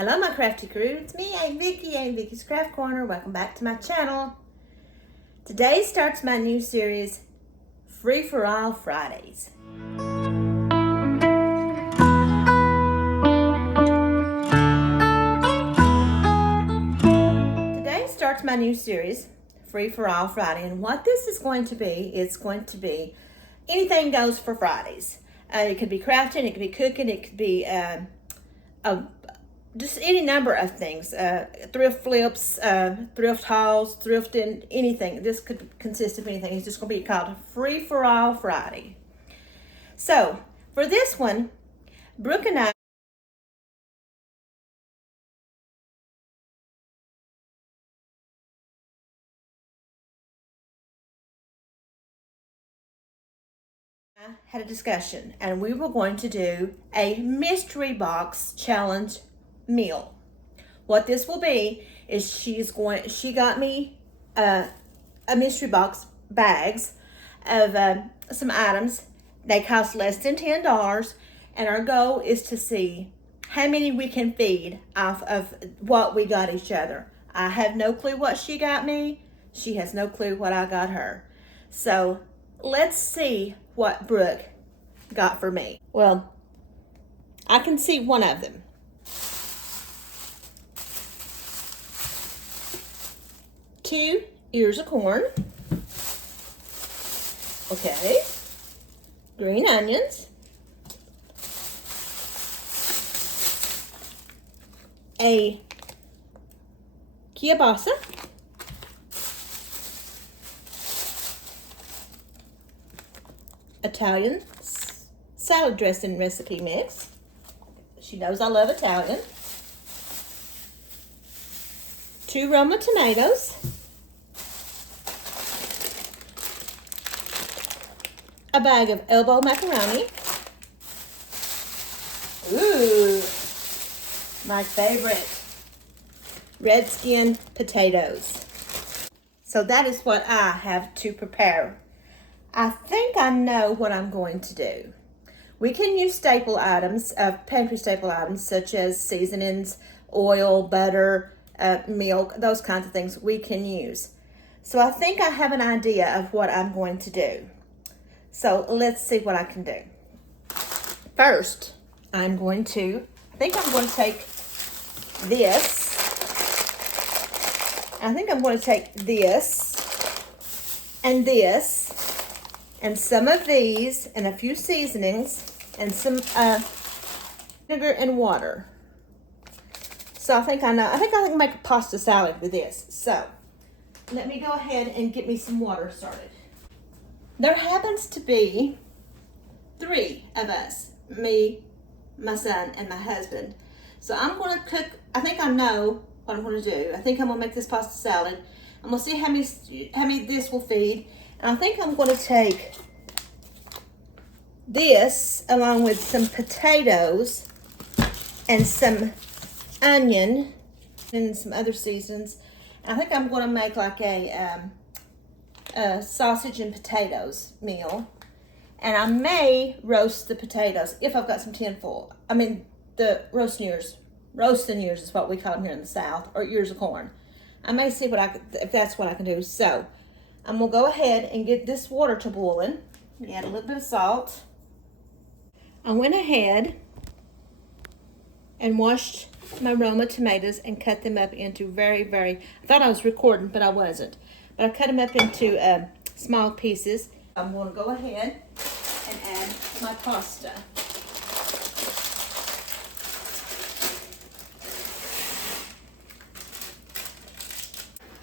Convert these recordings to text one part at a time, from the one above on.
Hello my crafty crew, it's me, Aunt Vicky, Aunt Vicky's Craft Corner. Welcome back to my channel. Today starts my new series, Free for All Fridays. Today starts my new series, Free for All Friday, and what this is going to be, it's going to be anything goes for Fridays. It could be crafting, it could be cooking, it could be just any number of things, thrift flips, thrift hauls, thrifting, anything. This could consist of anything. It's just going to be called Free for All Friday. So for this one, Brooke and I had a discussion, and we were going to do a mystery box challenge meal. What this will be is she got me a mystery box bags of some items. They cost less than $10, and our goal is to see how many we can feed off of what we got each other. I have no clue what she got me. She has no clue what I got her. So let's see what Brooke got for me. Well, I can see one of them. Two ears of corn. Okay. Green onions. A kielbasa. Italian salad dressing recipe mix. She knows I love Italian. 2 Roma tomatoes. A bag of elbow macaroni. Ooh, my favorite. Red skin potatoes. So that is what I have to prepare. I think I know what I'm going to do. We can use staple items, pantry staple items, such as seasonings, oil, butter, milk, those kinds of things we can use. So I think I have an idea of what I'm going to do. So let's see what I can do. First, I think I'm going to take this. I think I'm going to take this and this and some of these and a few seasonings and some vinegar and water. So I think I can make a pasta salad with this. So let me go ahead and get me some water started. There happens to be 3 of us, me, my son, and my husband. So I'm going to cook. I think I know what I'm going to do. I think I'm going to make this pasta salad. I'm going to see how many this will feed. And I think I'm going to take this along with some potatoes and some onion and some other seasons. I think I'm going to make like a sausage and potatoes meal. And I may roast the potatoes if I've got some tin foil. I mean, the roasting ears. Roasting ears is what we call them here in the South, or ears of corn. I may see if that's what I can do. So I'm going to go ahead and get this water to boiling. Add a little bit of salt. I went ahead and washed my Roma tomatoes and cut them up into I thought I was recording, but I wasn't. But I cut them up into small pieces. I'm going to go ahead and add my pasta.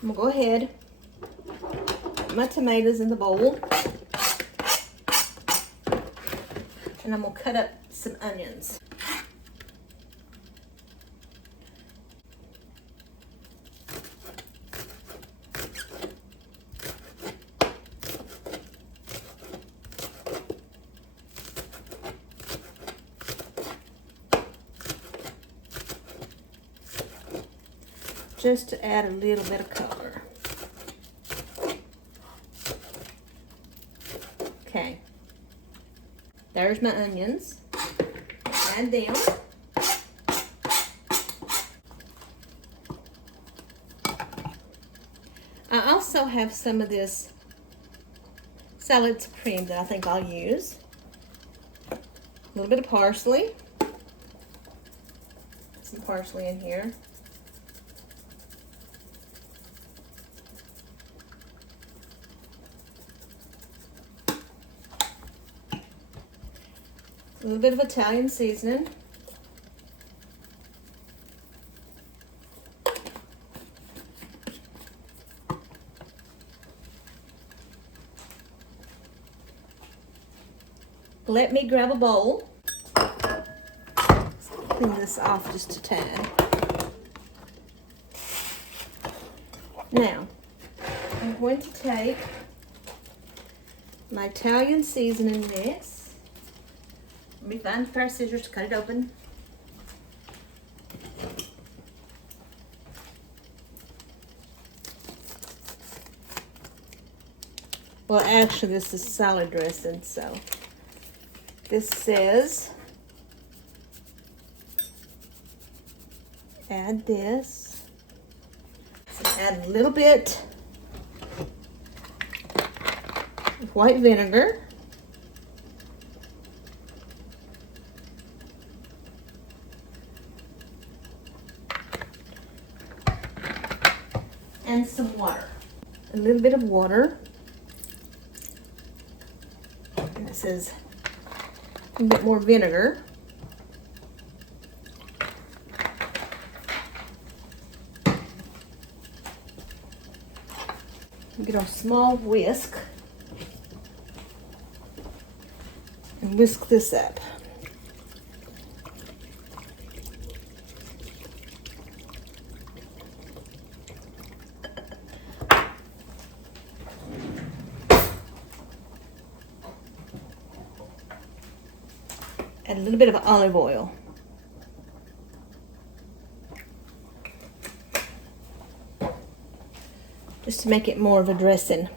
I'm going to go ahead, put my tomatoes in the bowl, and I'm going to cut up some onions. Just to add a little bit of color. Okay, there's my onions. Add them. I also have some of this salad supreme that I think I'll use. A little bit of parsley. Some parsley in here. A little bit of Italian seasoning. Let me grab a bowl. Let's clean this off just a tad. Now, I'm going to take my Italian seasoning mix. Let me find a pair of scissors to cut it open. Well, actually, this is salad dressing, so this says add this. So add a little bit of white vinegar. And some water. A little bit of water. And it says a bit more vinegar. Get a small whisk and whisk this up. Add a little bit of olive oil. Just to make it more of a dressing.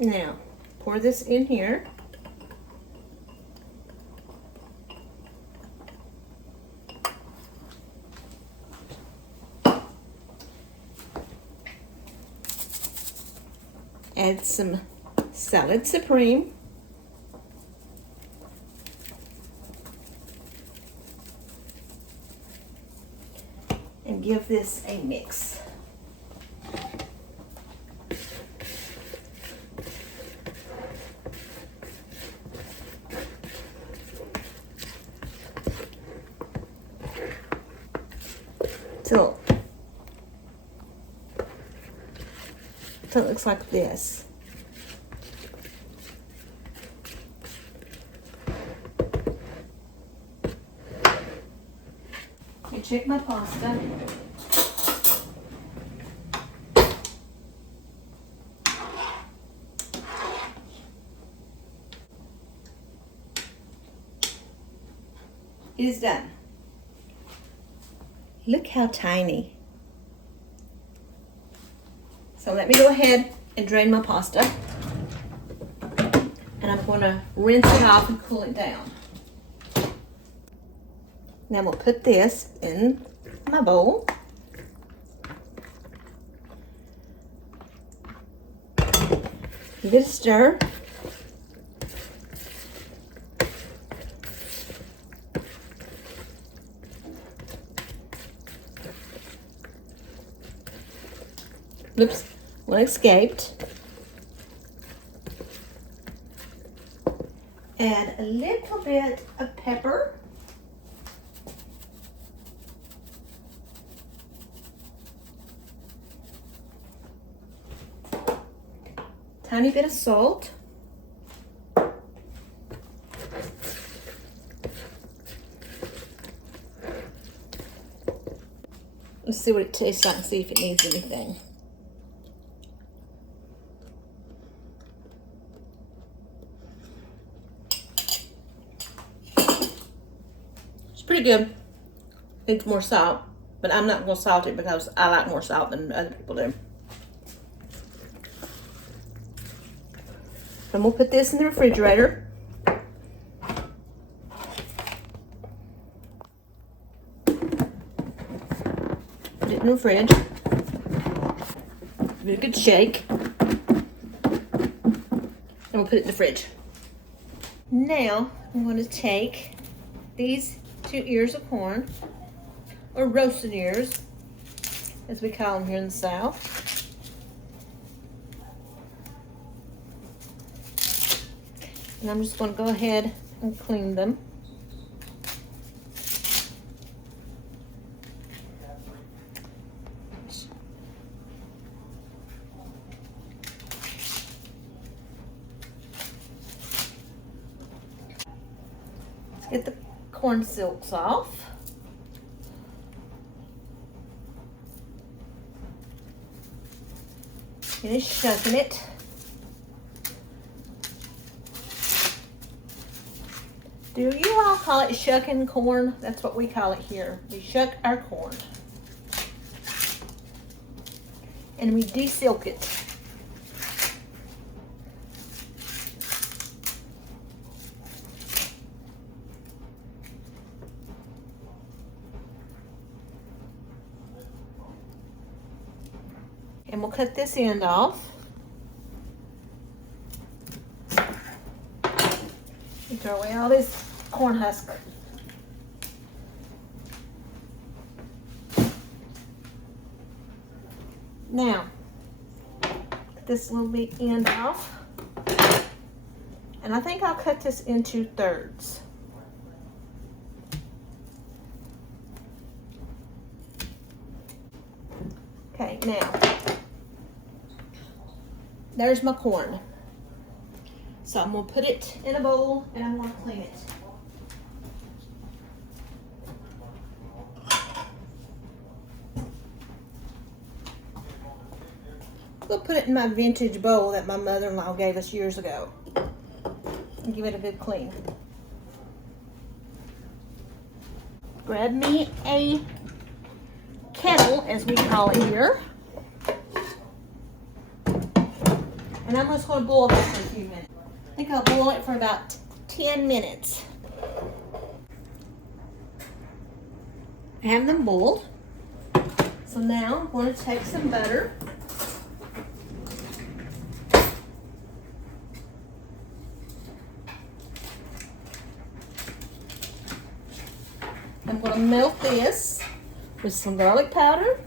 Now, pour this in here. Add some salad supreme. And give this a mix. Till it looks like this. I check my pasta. It is done. Look how tiny. So let me go ahead and drain my pasta. And I'm going to rinse it off and cool it down. Now we'll put this in my bowl. Give it a stir. Oops, one escaped. Add a little bit of pepper. Tiny bit of salt. Let's see what it tastes like and see if it needs anything. It's pretty good. Needs more salt, but I'm not going to salt it because I like more salt than other people do. And we'll put this in the refrigerator. it in the fridge. Give it a good shake. And we'll put it in the fridge. Now, I'm going to take these 2 ears of corn, or roasted ears, as we call them here in the South. And I'm just going to go ahead and clean them. Get the corn silks off. Finish shucking it. Do you all call it shucking corn? That's what we call it here. We shuck our corn. And we de-silk it. And we'll cut this end off. And throw away all this corn husk. Now, cut this little bit end off. And I think I'll cut this into thirds. Okay, now, there's my corn. So I'm going to put it in a bowl and I'm going to clean it. I'm going to put it in my vintage bowl that my mother-in-law gave us years ago. And give it a good clean. Grab me a kettle, as we call it here. And I'm just going to boil this for a few minutes. I think I'll boil it for about 10 minutes. I have them boiled. So now I'm going to take some butter. I'm going to melt this with some garlic powder.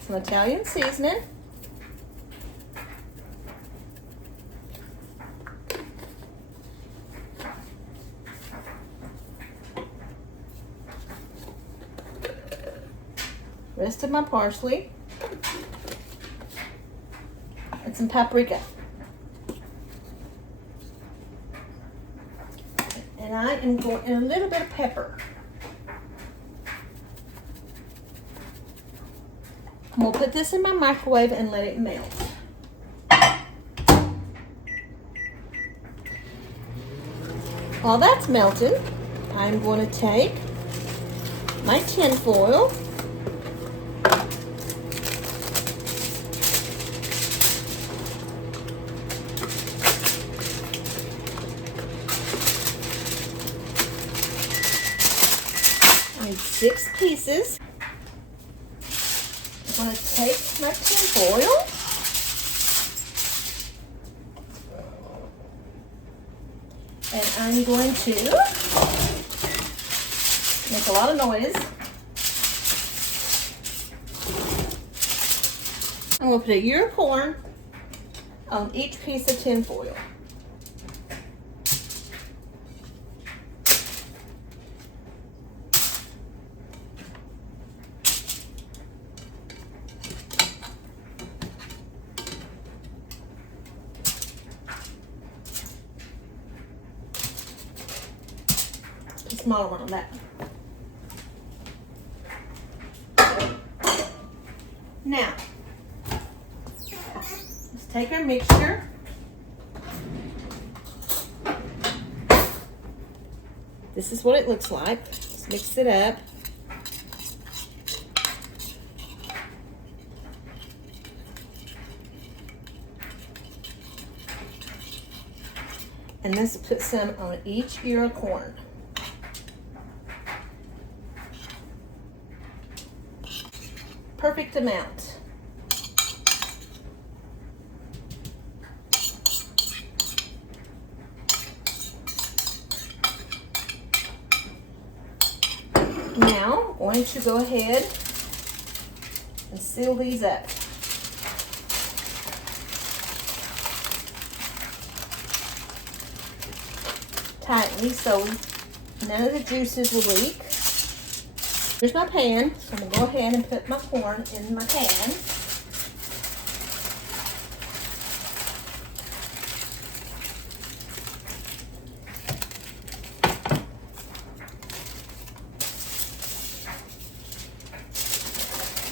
Some Italian seasoning. Rest of my parsley. And some paprika. And I am going, and a little bit of pepper. I'm going to put this in my microwave and let it melt. While that's melting, I'm going to take my tin foil I need 6 pieces. I'm going to take my tin foil and I'm going to make a lot of noise. I'm going to put a ear of corn on each piece of tin foil. A smaller one on that. Now, let's take our mixture. This is what it looks like. Let's mix it up. And let's put some on each ear of corn. perfect amount. Now, I'm going to go ahead and seal these up. Tightly so none of the juices will leak. Here's my pan, so I'm going to go ahead and put my corn in my pan.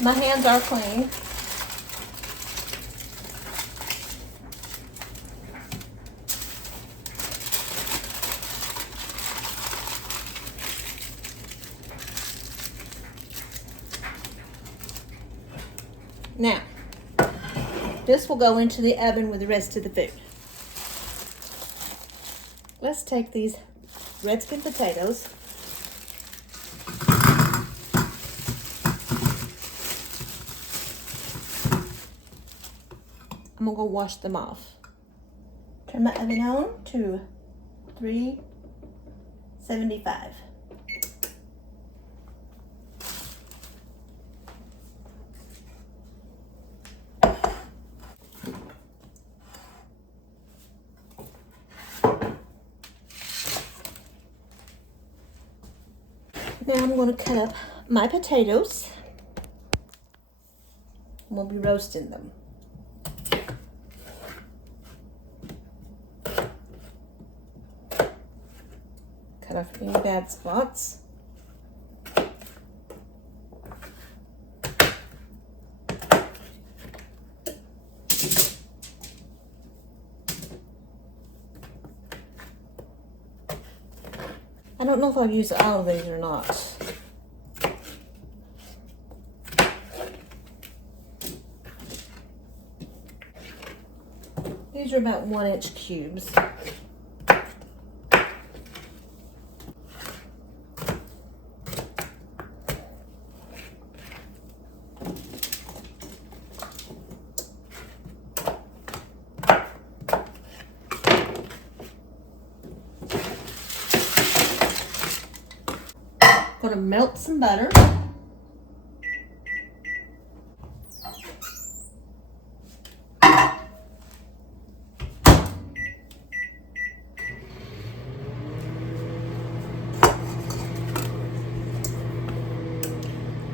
My hands are clean. Now, this will go into the oven with the rest of the food. Let's take these red skin potatoes. I'm gonna go wash them off. Turn my oven on to 375. Now I'm going to cut up my potatoes. We'll be roasting them. Cut off any bad spots. I don't know if I've used all of these or not. These are about 1-inch cubes. Gonna melt some butter.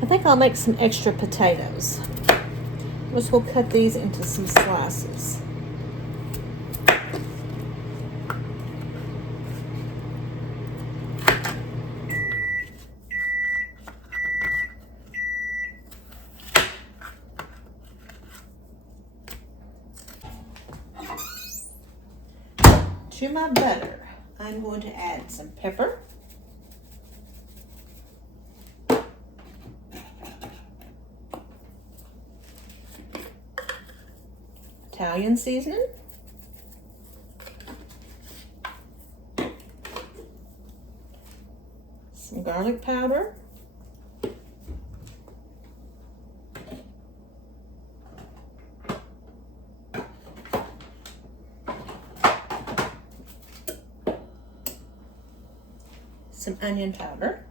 I think I'll make some extra potatoes. Which we'll cut these into some slices. To my butter, I'm going to add some pepper, Italian seasoning, some garlic powder, some onion powder,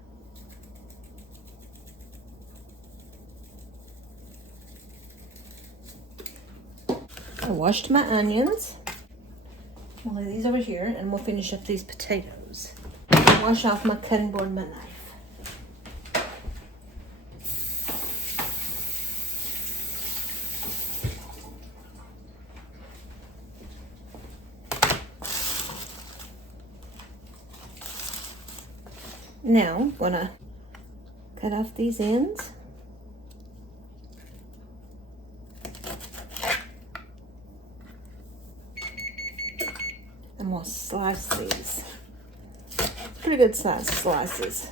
I washed my onions. We'll lay these over here and we'll finish up these potatoes. Wash off my cutting board and my knife. Now I'm gonna cut off these ends. And we'll slice these. Pretty good size slices.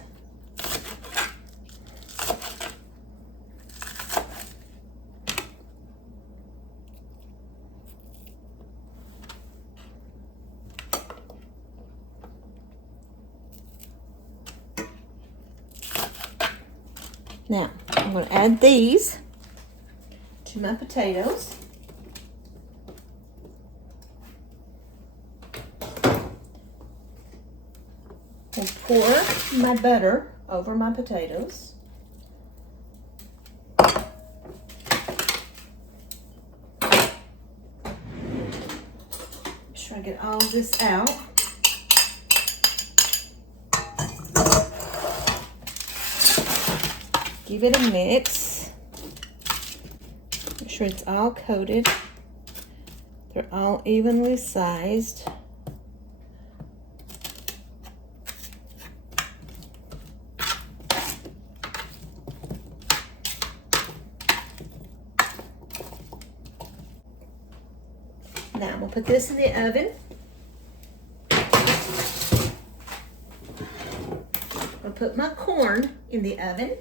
Now, I'm going to add these to my potatoes. And pour my butter over my potatoes. Make sure I get all of this out. Give it a mix. Make sure it's all coated. They're all evenly sized. Now I'm gonna put this in the oven. I'll put my corn in the oven.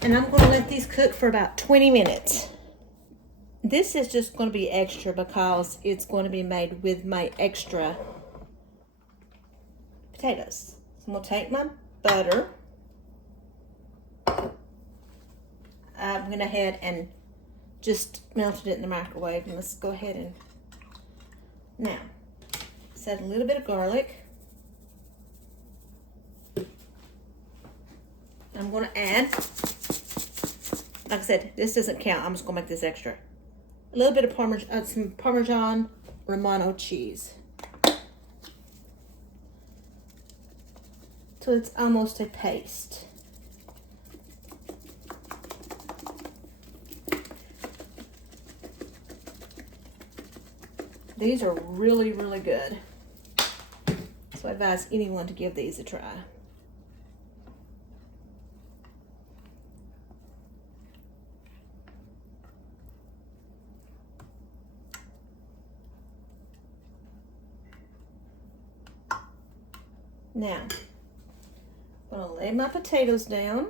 And I'm going to let these cook for about 20 minutes. This is just going to be extra because it's going to be made with my extra potatoes. So I'm going to take my butter. I went ahead and just melted it in the microwave. And let's go ahead and now set a little bit of garlic. I'm going to add, like I said, this doesn't count. I'm just going to make this extra. A little bit of some Parmesan Romano cheese. So it's almost a paste. These are really, really good. So I advise anyone to give these a try. Now, I'm going to lay my potatoes down.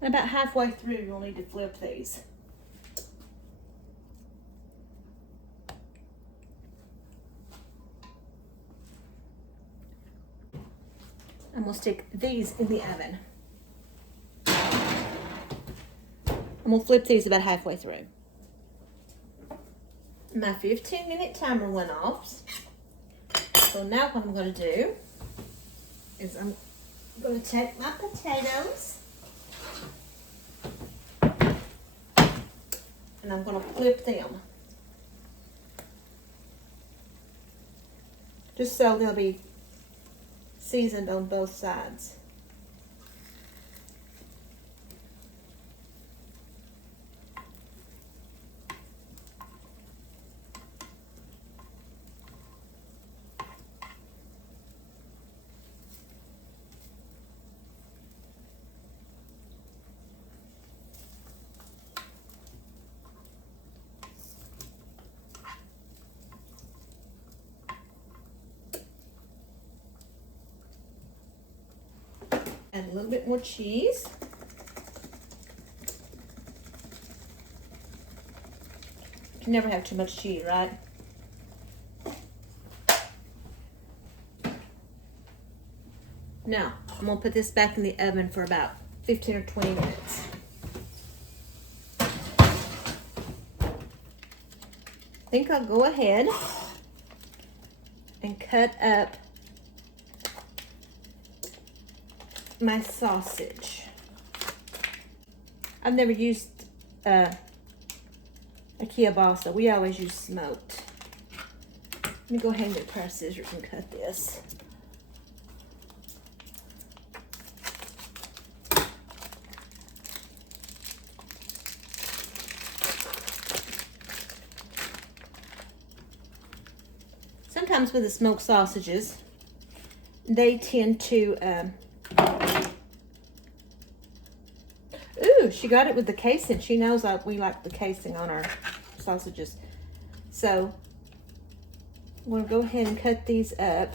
And about halfway through, you'll need to flip these. I'm going to stick these in the oven. I'm going to flip these about halfway through. My 15-minute timer went off. So now what I'm going to do is I'm going to take my potatoes and I'm going to flip them. Just so they'll be seasoned on both sides. Add a little bit more cheese. You can never have too much cheese, right? Now, I'm going to put this back in the oven for about 15 or 20 minutes. I think I'll go ahead and cut up my sausage. I've never used a kielbasa. We always use smoked. Let me go ahead and get a pair of scissors and cut this. Sometimes with the smoked sausages, they tend to ooh, she got it with the casing. She knows we like the casing on our sausages. So I'm going to go ahead and cut these up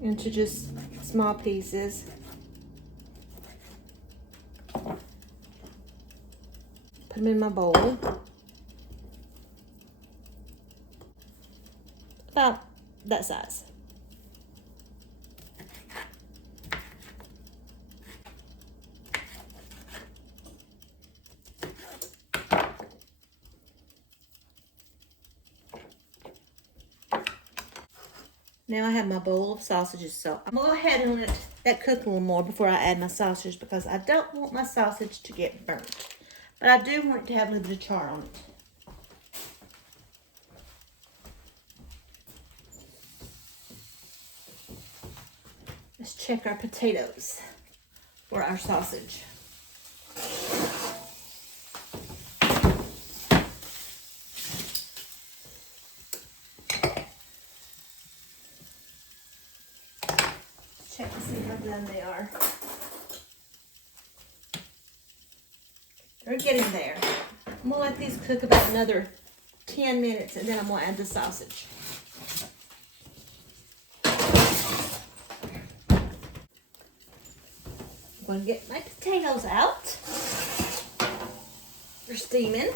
into just small pieces. Put them in my bowl. About that size. Now I have my bowl of sausages, so I'm gonna go ahead and let that cook a little more before I add my sausage because I don't want my sausage to get burnt. But I do want it to have a little bit of char on it. Let's check our potatoes for our sausage. Check to see how done they are. They're getting there. I'm gonna let these cook about another 10 minutes and then I'm gonna add the sausage. I'm gonna get my potatoes out. They're steaming.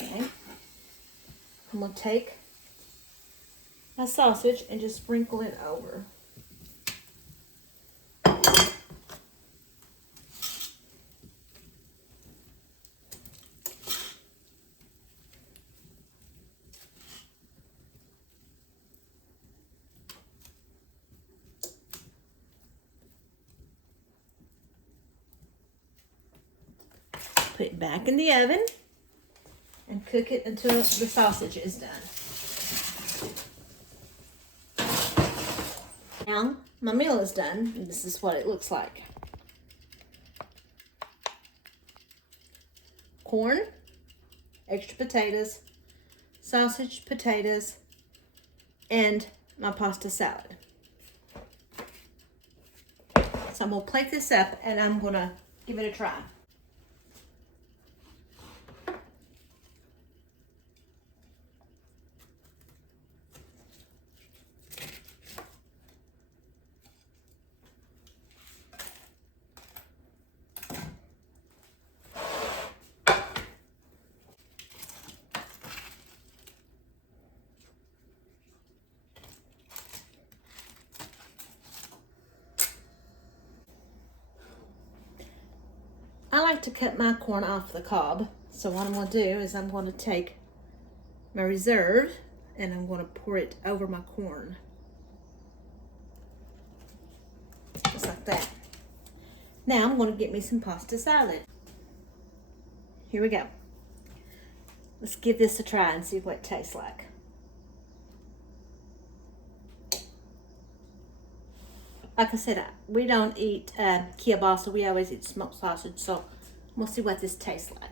Okay. I'm gonna take my sausage and just sprinkle it over. Put it back in the oven and cook it until the sausage is done. Now my meal is done and this is what it looks like. Corn, extra potatoes, sausage, potatoes, and my pasta salad. So I'm gonna plate this up and I'm gonna give it a try. I like to cut my corn off the cob. So what I'm going to do is I'm going to take my reserve and I'm going to pour it over my corn. Just like that. Now I'm going to get me some pasta salad. Here we go. Let's give this a try and see what it tastes like. Like I said, we don't eat kielbasa. We always eat smoked sausage. So we'll see what this tastes like.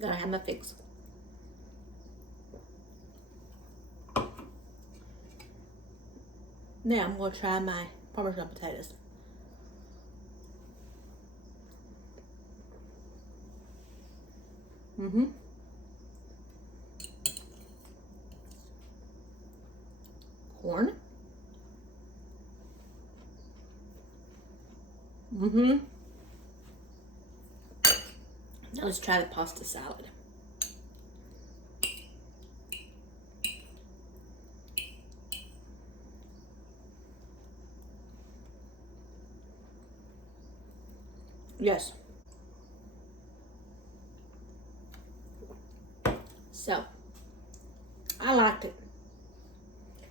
Gonna have my fix. Now I'm gonna try my Parmesan potatoes. Corn. Now let's try the pasta salad. Yes. So, I liked it.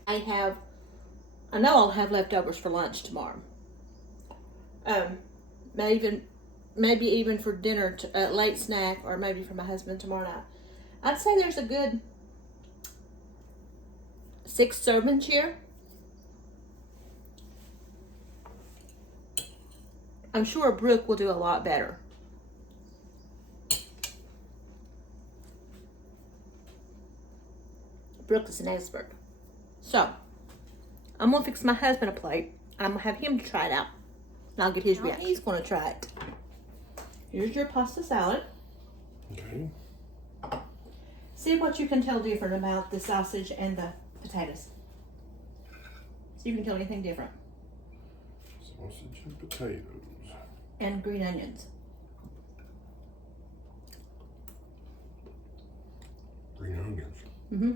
I know I'll have leftovers for lunch tomorrow. Maybe even for dinner, late snack, or maybe for my husband tomorrow night. I'd say there's a good 6 servings here. I'm sure Brooke will do a lot better. Brooke is an expert. So, I'm going to fix my husband a plate. And I'm going to have him try it out. And I'll get his reaction. He's going to try it. Here's your pasta salad. Okay. See what you can tell different about the sausage and the potatoes. See if you can tell anything different. Sausage and potatoes. And green onions. Green onions. Mm-hmm.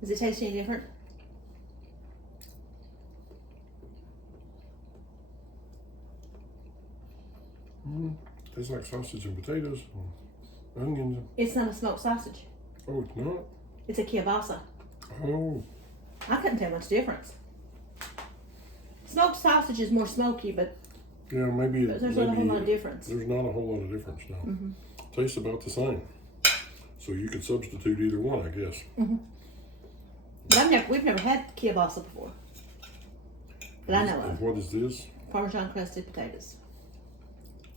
Does it taste any different? Tastes like sausage and potatoes. Onions. It's not a smoked sausage. Oh, it's not? It's a kielbasa. Oh. I couldn't tell much difference. Smoked sausage is more smoky, but Yeah, maybe there's not a whole lot of difference. There's not a whole lot of difference, no. Mm-hmm. Tastes about the same. So you could substitute either one, I guess. Mm-hmm. But we've never had kielbasa before. But I know And of. what is this? Parmesan crusted potatoes.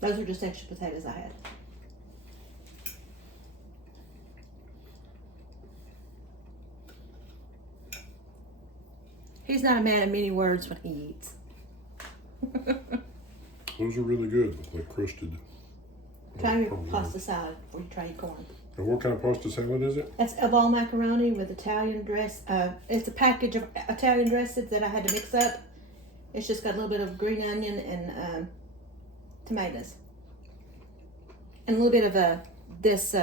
Those are just extra potatoes I had. He's not a man of many words when he eats. Those are really good with like crusted. Try your Parmesan. pasta salad before you try your corn. And what kind of pasta salad is it? That's a ball macaroni with Italian dress. It's a package of Italian dressings that I had to mix up. It's just got a little bit of green onion and tomatoes. And a little bit of this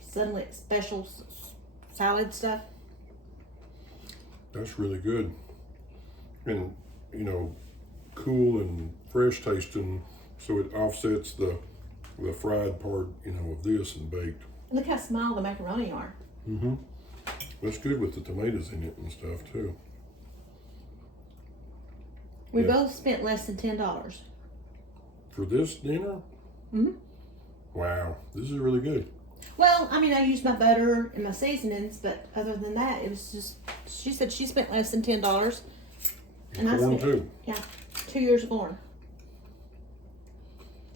Sunlit Special salad stuff. That's really good. And, you know, cool and fresh tasting, so it offsets the fried part, you know, of this and baked. Look how small the macaroni are. Mm-hmm. That's good with the tomatoes in it and stuff, too. We Yeah. both spent less than $10. For this dinner? Mm-hmm. Wow, this is really good. Well, I mean, I used my butter and my seasonings, but other than that, it was just, she said she spent less than $10. And I Corn, spent, too. yeah, 2 years of corn.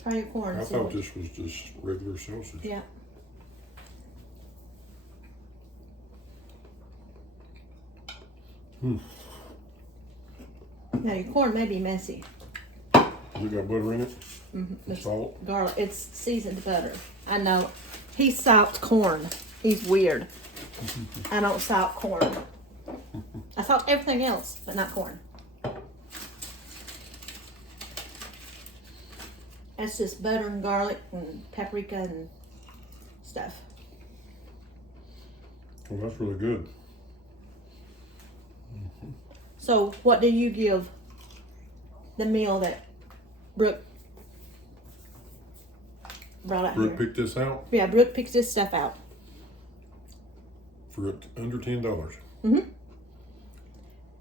Try your corn. I see thought what- this was just regular sausage. Yeah. Now your corn may be messy. Has it got butter in it? Mm-hmm. And salt? Garlic. It's seasoned butter. I know. He salts corn. He's weird. I don't salt corn. I salt everything else, but not corn. That's just butter and garlic and paprika and stuff. Well, that's really good. So what do you give the meal that Brooke brought out Brooke here? picked this out Yeah, Brooke picks this stuff out. for under $10. Mm-hmm.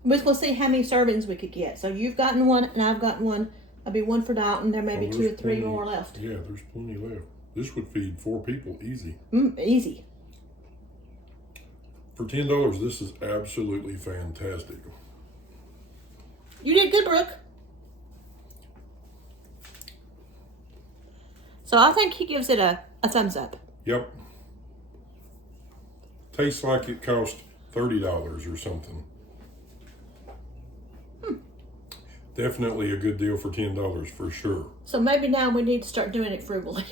We'll see how many servings we could get. So you've gotten one and I've gotten one. I'll be one for Dalton. There may be Oh, 2 or there's 3 plenty. more left. Yeah, there's plenty left. This would feed 4 people easy. Easy. For $10, this is absolutely fantastic. You did good, Brooke. So I think he gives it a thumbs up. Yep. Tastes like it cost $30 or something. Definitely a good deal for $10 for sure. So maybe now we need to start doing it frugally.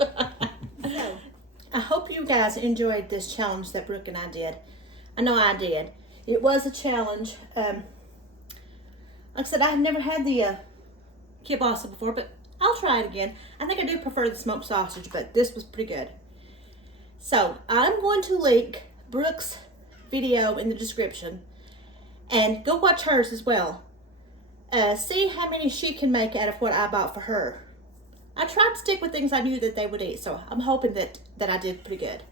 I hope you guys enjoyed this challenge that Brooke and I did. I know I did. It was a challenge. Like I said, I had never had the kielbasa before, but I'll try it again. I think I do prefer the smoked sausage, but this was pretty good. So I'm going to link Brooke's video in the description, and go watch hers as well. See how many she can make out of what I bought for her. I tried to stick with things I knew that they would eat, so I'm hoping that I did pretty good.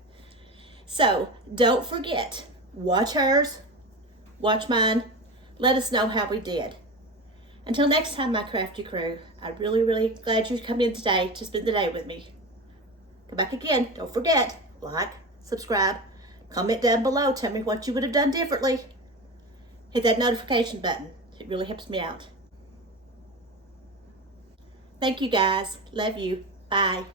So don't forget, watch hers, watch mine, let us know how we did. Until next time, my crafty crew, I'm really, really glad you come in today to spend the day with me. Come back again. Don't forget, like, subscribe, comment down below. Tell me what you would have done differently. Hit that notification button. It really helps me out. Thank you, guys. Love you. Bye.